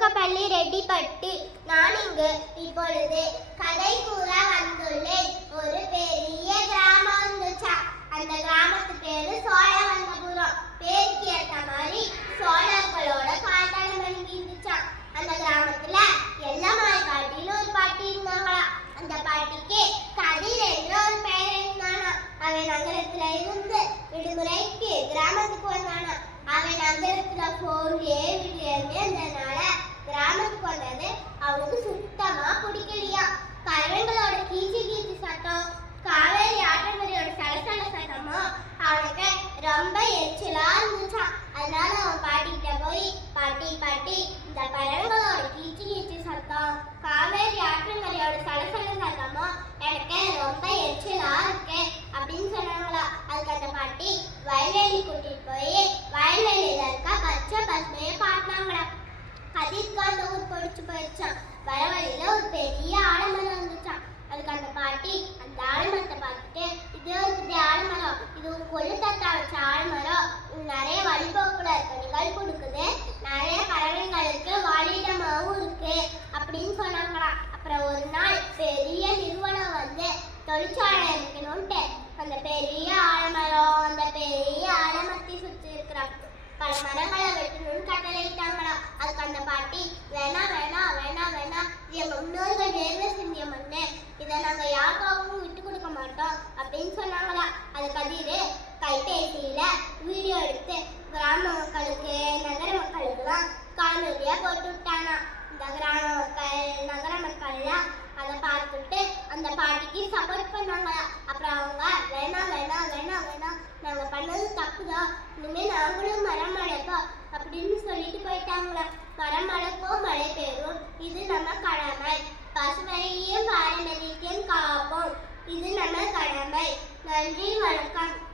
துவக்கப்பள்ளி ரெட்டிப்பட்டு. நான் இங்கு இப்பொழுது கதை கூற வந்துள்ளேன். ஒரு பெரிய கிராமம் இருந்துச்சா அந்த கிராமத்து பேரு சோழவந்தபுரம். பேருக்கு ஏற்ற மாதிரி சோழர்களோட கால்நடை இருந்துச்சான் அந்த கிராமத்துல எல்லமாய் பாட்டின்னு ஒரு பாட்டி இருந்தாங்களா? அந்த பாட்டிக்கு கதிர் என்ற ஒரு பெயர் இருந்தானா? அவன் நகரத்துல இருந்து விடுமுறைக்கு கிராமத்துக்கு சலசல அவனுக்கு ரொம்ப எரிச்சலா இருந்துச்சான் அதனால அவன் பாட்டிகிட்ட போய் பாட்டி பாட்டி இந்த பறவைகளோட கீச்சு கீச்சு சத்தம் காவேரி ஆற்றங்கரையோட சலசல சத்தமும் எனக்கு ரொம்ப எரிச்சலா இருக்கு அப்படின்னு சொன்னாங்களா அதுக்கு அந்த பாட்டி வயல்வெளி கூட்டிட்டு போய் வயல்வெளியில இருக்க பச்சை பசுமையை பாட்டினாங்களா கதிர்க்கு அந்த ஊர் பொடிச்சு போயிடுச்சான் வர வழியில ஒரு பெரிய ஆடம்பரம் இருந்துச்சான் அதுக்கு அந்த ஆலமரத்தை பார்த்துட்டு இது இருக்குது ஆலமரம் இது வச்ச ஆலமரம் நிறைய நிறைய வழிபோக்குல நிகழ்வு கொடுக்குது. நிறைய பறவைகளுக்கு வாழிடமாவும் இருக்கு. அப்படின்னு சொன்னாங்களாம். அப்புறம் ஒரு நாள் பெரிய நிறுவனம் வந்து தொழிற்சாலை இருக்கணும்ட்டு அந்த பெரிய ஆழமரம் அந்த பெரிய ஆழமத்தை சுற்றி இருக்கிற பல மரங்களை வெட்டணும்னு கட்டளையிட்டாங்களாம். அதுக்கு அந்த பாட்டி வேணா வேணா வேணா வேணா இது எங்க முன்னோர்கள் வேர்வை செஞ்ச மண்ணு இதை நாங்க யாருக்காகவும் மாட்டோம் அப்படின்னு சொன்னாங்களா? அது கதிர் கைபேசியில வீடியோ எடுத்து கிராம மக்களுக்கு நகர மக்களுக்குலாம் காணொலியா போட்டு விட்டானா. இந்த கிராம மக்கள் நகர மக்கள்லாம் அதை பார்த்துட்டு அந்த பாட்டிக்கு சப்போர்ட் பண்ணாங்களா. அப்புறம் அவங்க வேணாம் வேணாம் வேணாம் வேணாம் நாங்கள் பண்ணது தப்புதான். இனிமேல் நாங்களும் மரம் இது நம்ம கடமை. நன்றி வணக்கம்.